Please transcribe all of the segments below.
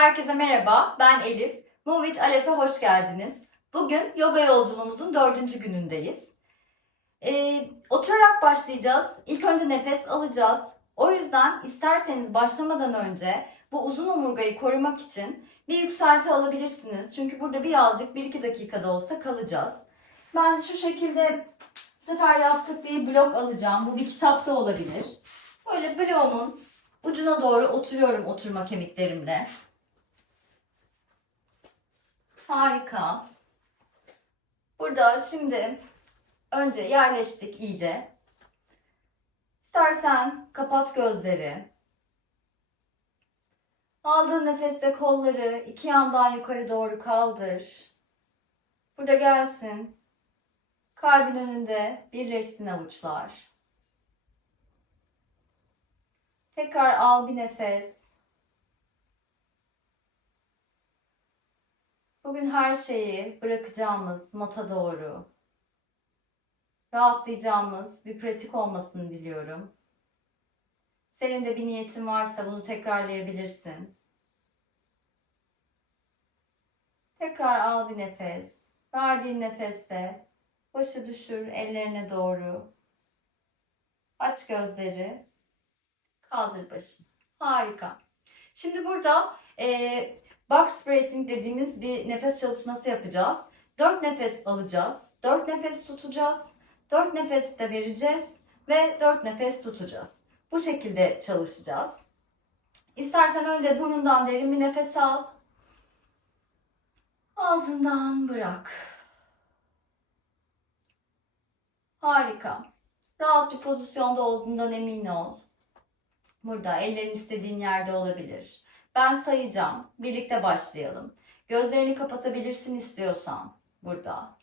Herkese merhaba, ben Elif. Move with Alef'e hoş geldiniz. Bugün yoga yolculuğumuzun 4. günündeyiz. Oturarak başlayacağız. İlk önce nefes alacağız. O yüzden isterseniz başlamadan önce bu uzun omurgayı korumak için bir yükselti alabilirsiniz. Çünkü burada birazcık 1-2 dakikada olsa kalacağız. Ben şu şekilde bu sefer yastık değil blok alacağım. Bu bir kitapta olabilir. Böyle bloğumun ucuna doğru oturuyorum oturma kemiklerimle. Harika. Burada şimdi önce yerleştik iyice. İstersen kapat gözleri. Aldığın nefeste kolları iki yandan yukarı doğru kaldır. Burada gelsin. Kalbin önünde birleşsin avuçlar. Tekrar al bir nefes. Bugün her şeyi bırakacağımız mata doğru, rahatlayacağımız bir pratik olmasını diliyorum. Senin de bir niyetin varsa bunu tekrarlayabilirsin. Tekrar al bir nefes. Verdiğin nefeste başı düşür ellerine doğru. Aç gözleri. Kaldır başını. Harika. Şimdi burada box breathing dediğimiz bir nefes çalışması yapacağız. 4 nefes alacağız. 4 nefes tutacağız. 4 nefes de vereceğiz. Ve 4 nefes tutacağız. Bu şekilde çalışacağız. İstersen önce burundan derin bir nefes al. Ağzından bırak. Harika. Rahat bir pozisyonda olduğundan emin ol. Burada ellerin istediğin yerde olabilir. Ben sayacağım. Birlikte başlayalım. Gözlerini kapatabilirsin istiyorsan burada.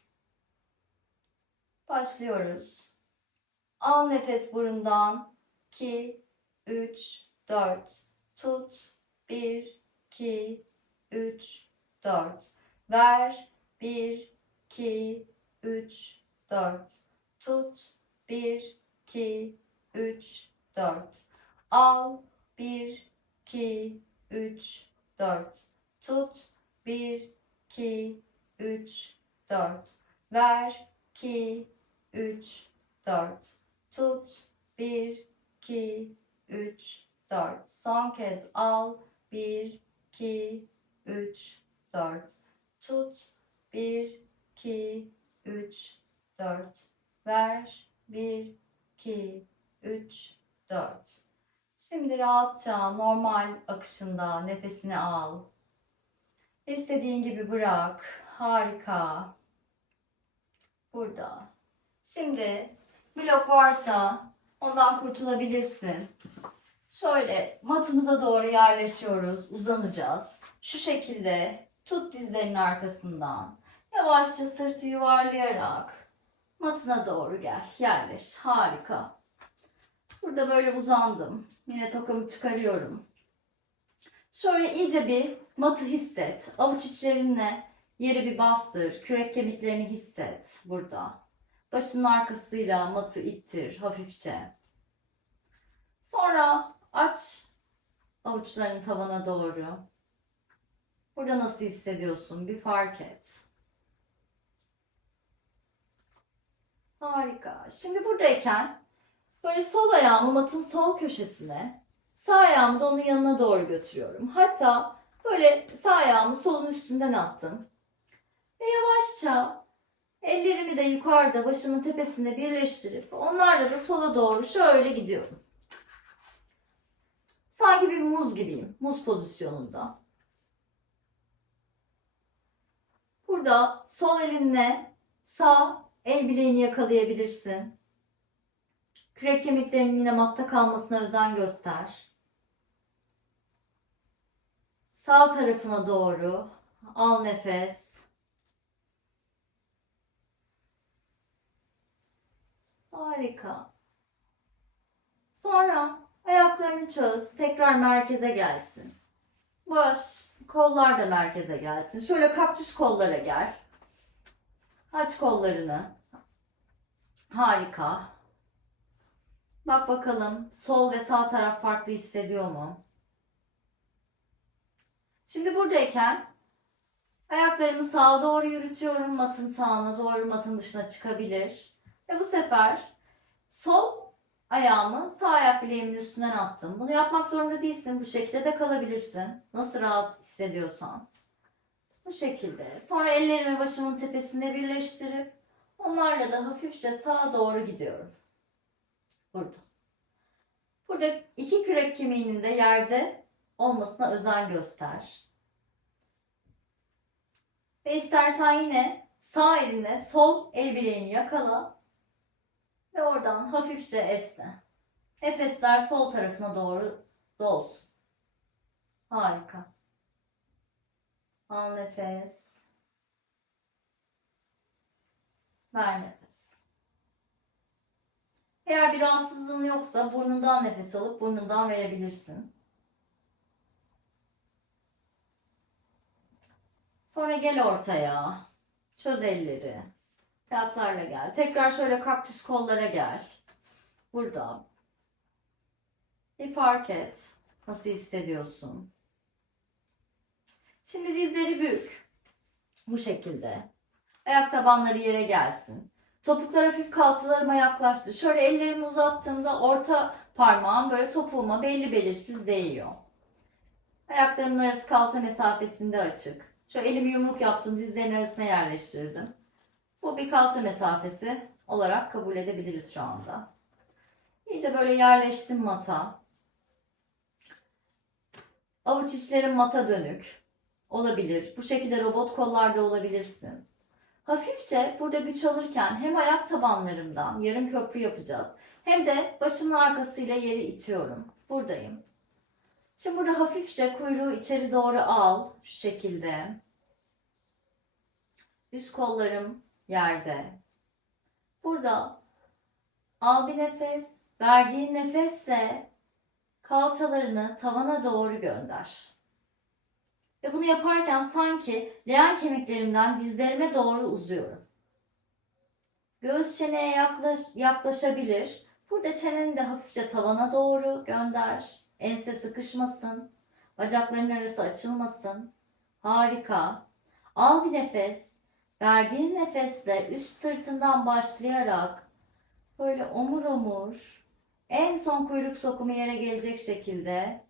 Başlıyoruz. Al nefes burundan. 2, 3, 4. Tut. 1, 2, 3, 4. Ver. 1, 2, 3, 4. Tut. 1, 2, 3, 4. Al. 1, 2, 3, 4. Tut. 1, 2, 3, 4. Ver. 2, 3, 4. Tut. 1, 2, 3, 4. Son kez al. 1, 2, 3, 4. Tut. 1, 2, 3, 4. Ver. 1, 2, 3, 4. Şimdi rahatça normal akışında nefesini al. İstediğin gibi bırak. Harika. Burada. Şimdi blok varsa ondan kurtulabilirsin. Şöyle matımıza doğru yerleşiyoruz. Uzanacağız. Şu şekilde tut dizlerin arkasından. Yavaşça sırtı yuvarlayarak matına doğru gel. Yerleş. Harika. Burada böyle uzandım. Yine tokamı çıkarıyorum. Şöyle iyice bir matı hisset. Avuç içlerinle yeri bir bastır. Kürek kemiklerini hisset burada. Başının arkasıyla matı ittir hafifçe. Sonra aç avuçlarını tavana doğru. Burada nasıl hissediyorsun? Bir fark et. Harika. Şimdi buradayken böyle sol ayağımı matın sol köşesine, sağ ayağımı da onun yanına doğru götürüyorum. Hatta böyle sağ ayağımı solun üstünden attım. Ve yavaşça ellerimi de yukarıda başımın tepesinde birleştirip onlarla da sola doğru şöyle gidiyorum. Sanki bir muz gibiyim. Muz pozisyonunda. Burada sol elinle sağ el bileğini yakalayabilirsin. Kürek kemiklerinin yine matta kalmasına özen göster. Sağ tarafına doğru al nefes. Harika. Sonra ayaklarını çöz. Tekrar merkeze gelsin. Baş, kollar da merkeze gelsin. Şöyle kaktüs kollara gel. Aç kollarını. Harika. Bak bakalım sol ve sağ taraf farklı hissediyor mu? Şimdi buradayken ayaklarımı sağa doğru yürütüyorum. Matın sağına doğru, matın dışına çıkabilir. Ve bu sefer sol ayağımı sağ ayak bileğimin üstünden attım. Bunu yapmak zorunda değilsin. Bu şekilde de kalabilirsin. Nasıl rahat hissediyorsan. Bu şekilde. Sonra ellerimi başımın tepesinde birleştirip onlarla da hafifçe sağa doğru gidiyorum. Burada. Burada iki kürek kemiğinin de yerde olmasına özen göster. Ve istersen yine sağ elinle sol el bileğini yakala ve oradan hafifçe esne. Nefesler sol tarafına doğru dolsun. Harika. Al nefes. Ver nefes. Eğer bir rahatsızlığın yoksa burnundan nefes alıp burnundan verebilirsin. Sonra gel ortaya. Çöz elleri. Kağıtlarla gel. Tekrar şöyle kaktüs kollara gel. Burada. Bir fark et. Nasıl hissediyorsun? Şimdi dizleri bük. Bu şekilde. Ayak tabanları yere gelsin. Topuklar hafif kalçalarıma yaklaştı. Şöyle ellerimi uzattığımda orta parmağım böyle topuğuma belli belirsiz değiyor. Ayaklarımın arası kalça mesafesinde açık. Şöyle elimi yumruk yaptım, dizlerin arasına yerleştirdim. Bu bir kalça mesafesi olarak kabul edebiliriz şu anda. İyice böyle yerleştim mata. Avuç içlerim mata dönük olabilir. Bu şekilde robot kollarda olabilirsin. Hafifçe burada güç alırken hem ayak tabanlarımdan yarım köprü yapacağız. Hem de başımın arkasıyla yeri itiyorum. Buradayım. Şimdi burada hafifçe kuyruğu içeri doğru al. Şu şekilde. Üst kollarım yerde. Burada al bir nefes. Verdiğin nefesle kalçalarını tavana doğru gönder. Ve bunu yaparken sanki leğen kemiklerimden dizlerime doğru uzuyorum. Göğüs çeneye yaklaşabilir. Burada çeneni de hafifçe tavana doğru gönder. Ense sıkışmasın. Bacakların arası açılmasın. Harika. Al bir nefes. Verdiğin nefesle üst sırtından başlayarak böyle omur omur en son kuyruk sokumu yere gelecek şekilde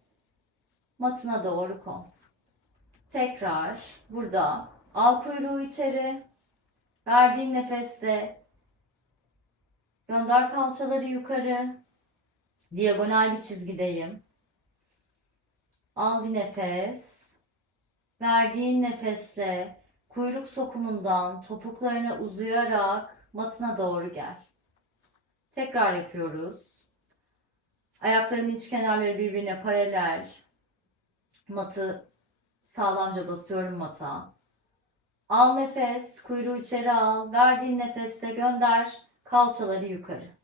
matına doğru kon. Tekrar burada al kuyruğu içeri. Verdiğin nefesle gönder kalçaları yukarı. Diagonal bir çizgideyim. Al bir nefes. Verdiğin nefesle kuyruk sokumundan topuklarına uzayarak matına doğru gel. Tekrar yapıyoruz. Ayaklarımın iç kenarları birbirine paralel. Matı sağlamca basıyorum mata. Al nefes, kuyruğu içeri al. Verdiğin nefeste gönder kalçaları yukarı.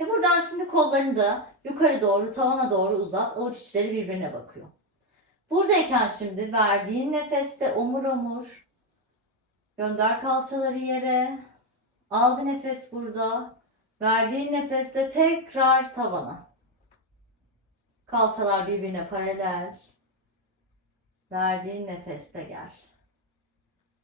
Ve buradan şimdi kollarını da yukarı doğru, tavana doğru uzat. Avuç içleri birbirine bakıyor. Buradayken şimdi verdiğin nefeste omur omur. Gönder kalçaları yere. Al bir nefes burada. Verdiğin nefeste tekrar tavana. Kalçalar birbirine paralel. Verdiğin nefeste gel.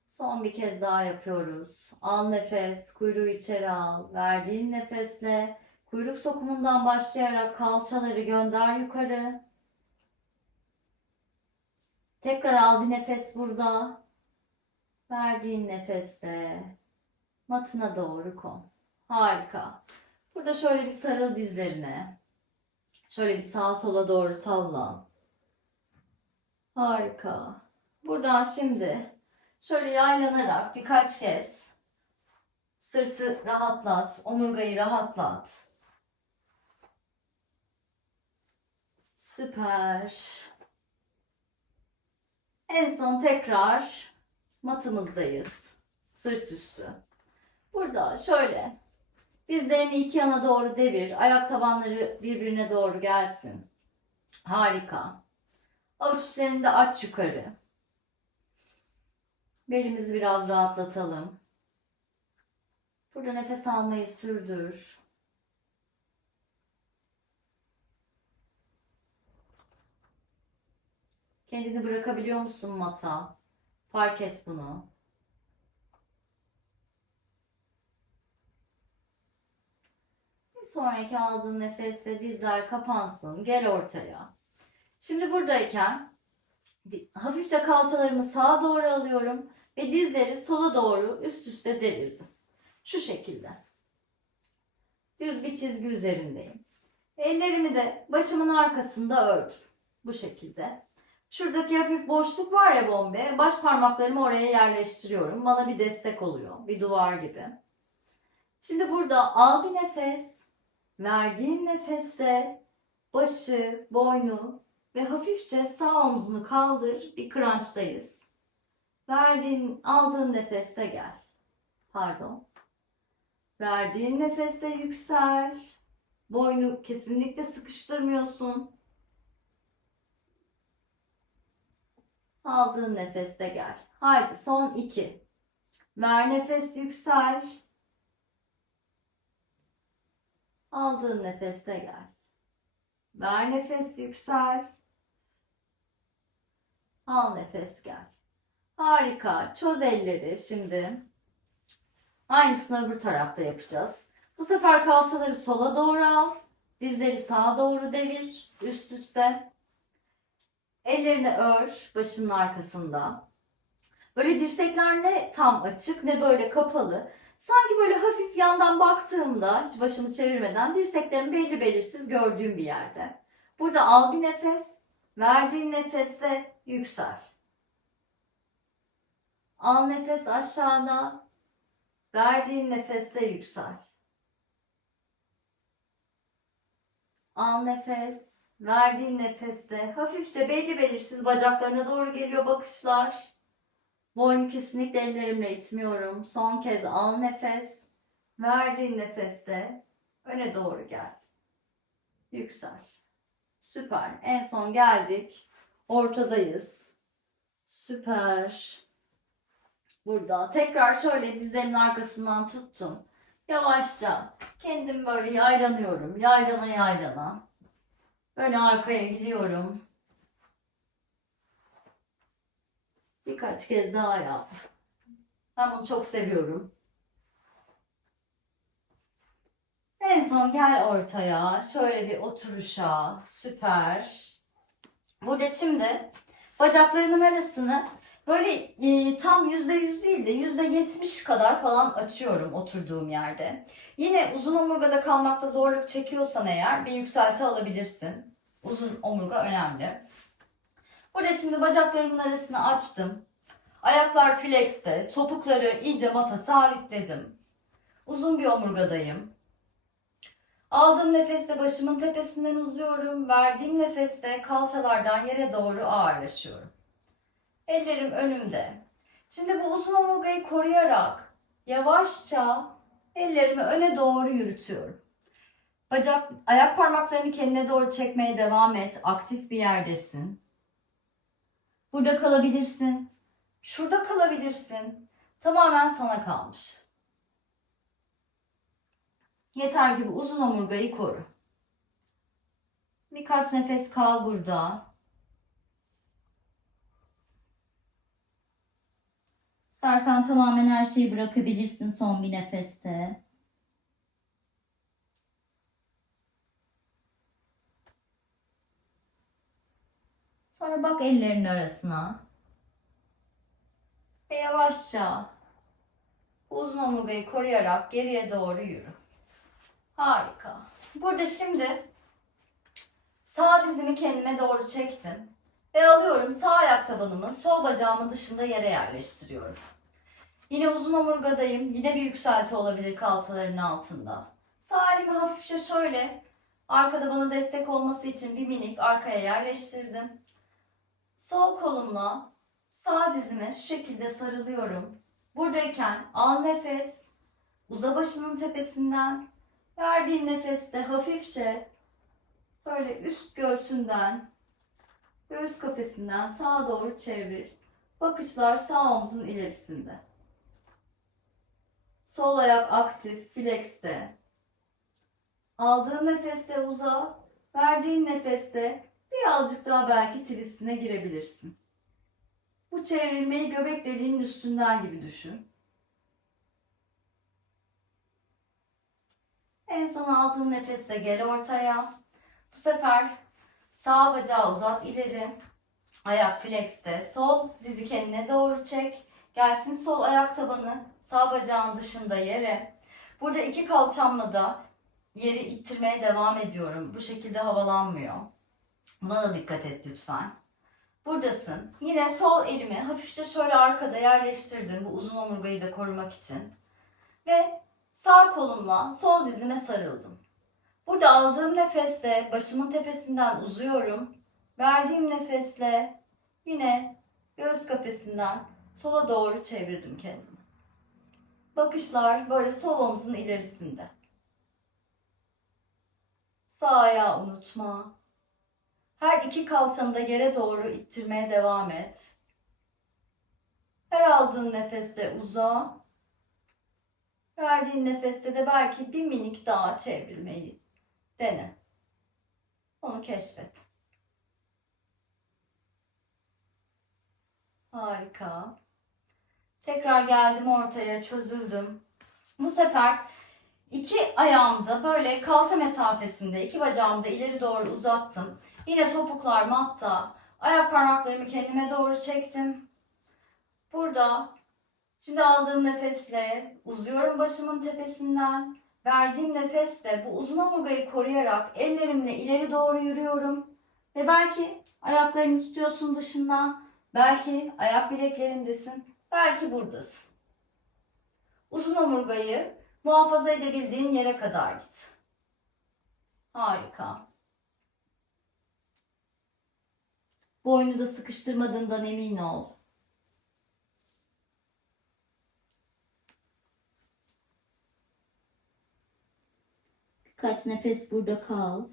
Son bir kez daha yapıyoruz. Al nefes, kuyruğu içeri al. Verdiğin nefesle kuyruk sokumundan başlayarak kalçaları gönder yukarı. Tekrar al bir nefes burada. Verdiğin nefeste matına doğru kon. Harika. Burada şöyle bir sarıl dizlerine. Şöyle bir sağa sola doğru salla. Harika. Buradan şimdi şöyle yaylanarak birkaç kez sırtı rahatlat, omurgayı rahatlat. Süper. En son tekrar matımızdayız. Sırt üstü. Burada şöyle dizlerini iki yana doğru devir. Ayak tabanları birbirine doğru gelsin. Harika. Avuç içlerini de aç yukarı. Belimizi biraz rahatlatalım. Burada nefes almayı sürdür. Kendini bırakabiliyor musun mata? Fark et bunu. Bir sonraki aldığın nefeste dizler kapansın. Gel ortaya. Şimdi buradayken hafifçe kalçalarımı sağa doğru alıyorum ve dizleri sola doğru üst üste devirdim. Şu şekilde. Düz bir çizgi üzerindeyim. Ellerimi de başımın arkasında ördüm. Bu şekilde. Şuradaki hafif boşluk var ya bombe. Baş parmaklarımı oraya yerleştiriyorum. Bana bir destek oluyor. Bir duvar gibi. Şimdi burada al bir nefes. Verdiğin nefeste başı, boynu ve hafifçe sağ omzunu kaldır. Bir crunch'tayız. Aldığın nefeste gel. Pardon. Verdiğin nefeste yüksel. Boynu kesinlikle sıkıştırmıyorsun. Aldığın nefeste gel. Haydi son 2. Ver nefes yüksel. Aldığın nefeste gel. Ver nefes yüksel. Al nefes gel. Harika. Çöz elleri şimdi. Aynısını öbür tarafta yapacağız. Bu sefer kalçaları sola doğru al. Dizleri sağa doğru devir. Üst üste. Ellerini ör başının arkasında. Böyle dirsekler ne tam açık ne böyle kapalı. Sanki böyle hafif yandan baktığımda hiç başımı çevirmeden dirseklerimi belli belirsiz gördüğüm bir yerde. Burada al bir nefes. Verdiğin nefeste yüksel. Al nefes aşağıda. Verdiğin nefeste yüksel. Al nefes. Verdiğin nefeste hafifçe belli belirsiz bacaklarına doğru geliyor bakışlar. Boynu kesinlikle ellerimle itmiyorum. Son kez al nefes. Verdiğin nefeste öne doğru gel. Yüksel. Süper. En son geldik. Ortadayız. Süper. Burada tekrar şöyle dizlerimin arkasından tuttum. Yavaşça kendim böyle yaylanıyorum. Yaylana yaylana. Öne arkaya gidiyorum. Birkaç kez daha yap. Ben bunu çok seviyorum. En son gel ortaya. Şöyle bir oturuşa. Süper. Burada şimdi bacaklarımın arasını böyle tam %100 değil de %70 kadar falan açıyorum oturduğum yerde. Yine uzun omurgada kalmakta zorluk çekiyorsan eğer bir yükselti alabilirsin. Uzun omurga önemli. Burada şimdi bacaklarımın arasını açtım. Ayaklar flex'te, topukları iyice mata sabitledim. Uzun bir omurgadayım. Aldığım nefeste başımın tepesinden uzuyorum. Verdiğim nefeste kalçalardan yere doğru ağırlaşıyorum. Ellerim önümde. Şimdi bu uzun omurgayı koruyarak yavaşça ellerimi öne doğru yürütüyorum. Ayak parmaklarını kendine doğru çekmeye devam et. Aktif bir yerdesin. Burada kalabilirsin. Şurada kalabilirsin. Tamamen sana kalmış. Yeter ki bu uzun omurgayı koru. Birkaç nefes kal burada. İstersen tamamen her şeyi bırakabilirsin son bir nefeste. Sonra bak ellerinin arasına. Ve yavaşça uzun omurgayı koruyarak geriye doğru yürü. Harika. Burada şimdi sağ dizimi kendime doğru çektim. Ve alıyorum sağ ayak tabanımı sol bacağımın dışında yere yerleştiriyorum. Yine uzun omurgadayım. Yine bir yükselti olabilir kalçaların altında. Sağ elimi hafifçe şöyle arkada bana destek olması için bir minik arkaya yerleştirdim. Sol kolumla sağ dizime şu şekilde sarılıyorum. Buradayken al nefes, uza başının tepesinden, verdiğin nefeste hafifçe böyle üst göğsünden, göğüs kafesinden sağa doğru çevir. Bakışlar sağ omzun ilerisinde. Sol ayak aktif, flex'te. Aldığın nefeste uza, verdiğin nefeste Birazcık daha belki twistine girebilirsin. Bu çevrilmeyi göbek deliğinin üstünden gibi düşün. En son aldığın nefeste gel ortaya. Bu sefer sağ bacağı uzat ileri. Ayak flex'te. Sol dizi kendine doğru çek. Gelsin sol ayak tabanı sağ bacağın dışında yere. Burada iki kalçamla da yeri ittirmeye devam ediyorum. Bu şekilde havalanmıyor. Buna da dikkat et lütfen. Buradasın. Yine sol elimi hafifçe şöyle arkada yerleştirdim. Bu uzun omurgayı da korumak için. Ve sağ kolumla sol dizime sarıldım. Burada aldığım nefeste başımın tepesinden uzuyorum. Verdiğim nefesle yine göğüs kafesinden sola doğru çevirdim kendimi. Bakışlar böyle sol omzun ilerisinde. Sağ ayağı unutma. Her iki kalçanı da yere doğru ittirmeye devam et. Her aldığın nefeste uza. Verdiğin nefeste de belki bir minik daha çevirmeyi dene. Onu keşfet. Harika. Tekrar geldim ortaya, çözüldüm. Bu sefer iki ayağımda böyle kalça mesafesinde, iki bacağımı da ileri doğru uzattım. Yine topuklar matta. Ayak parmaklarımı kendime doğru çektim. Burada şimdi aldığım nefesle uzuyorum başımın tepesinden. Verdiğim nefesle bu uzun omurgayı koruyarak ellerimle ileri doğru yürüyorum. Ve belki ayaklarını tutuyorsun dışından. Belki ayak bileklerindesin. Belki buradasın. Uzun omurgayı muhafaza edebildiğin yere kadar git. Harika. Boynu da sıkıştırmadığından emin ol. Birkaç nefes burada kal.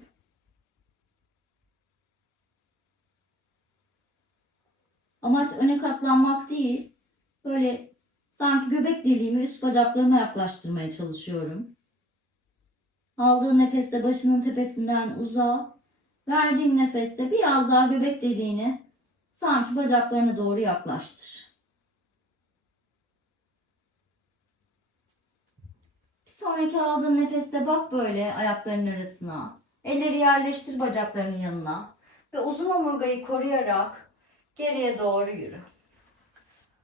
Amaç öne katlanmak değil. Böyle sanki göbek deliğimi üst bacaklarıma yaklaştırmaya çalışıyorum. Aldığın nefeste başının tepesinden uza. Verdiğin nefeste biraz daha göbek deliğini sanki bacaklarına doğru yaklaştır. Bir sonraki aldığın nefeste bak böyle ayaklarının arasına. Elleri yerleştir bacaklarının yanına. Ve uzun omurgayı koruyarak geriye doğru yürü.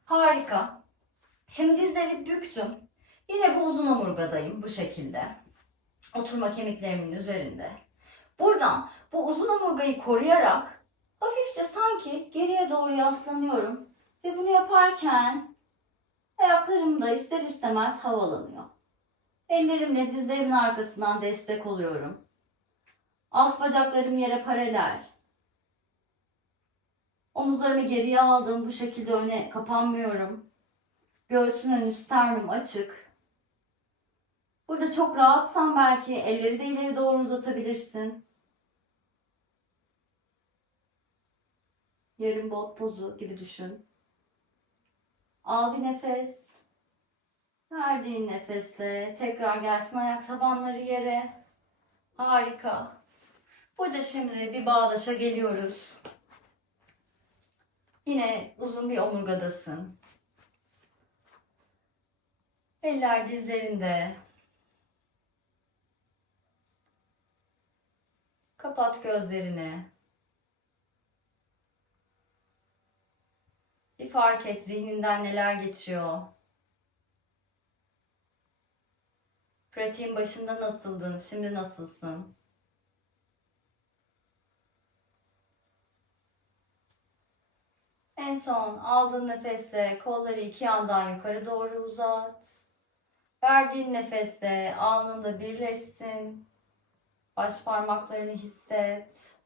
Harika. Şimdi dizleri büktüm. Yine bu uzun omurgadayım bu şekilde. Oturma kemiklerimin üzerinde. Buradan bu uzun omurgayı koruyarak hafifçe sanki geriye doğru yaslanıyorum. Ve bunu yaparken ayaklarım da ister istemez havalanıyor. Ellerimle dizlerimin arkasından destek oluyorum. Alt bacaklarım yere paralel. Omuzlarımı geriye aldım. Bu şekilde öne kapanmıyorum. Göğsün önü sternum açık. Burada çok rahatsan belki elleri de ileri doğru uzatabilirsin. Yarım bot pozu gibi düşün. Al bir nefes. Verdiğin nefesle tekrar gelsin ayak tabanları yere. Harika. Burada şimdi bir bağdaşa geliyoruz. Yine uzun bir omurgadasın. Eller dizlerinde. Kapat gözlerini. Bir fark et zihninden neler geçiyor. Pratiğin başında nasıldın, şimdi nasılsın? En son aldığın nefesle kolları iki yandan yukarı doğru uzat. Verdiğin nefeste alnında birleşsin. Baş parmaklarını hisset.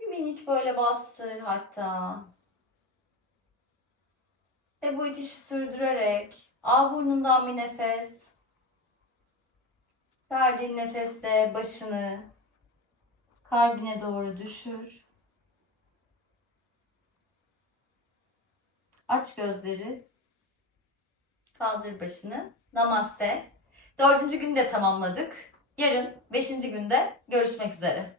Bir minik böyle bastır hatta. Ve bu itişi sürdürerek al burnundan bir nefes. Verdiğin nefeste başını kalbine doğru düşür. Aç gözleri. Kaldır başını. Namaste. 4. günü de tamamladık. Yarın 5. günde görüşmek üzere.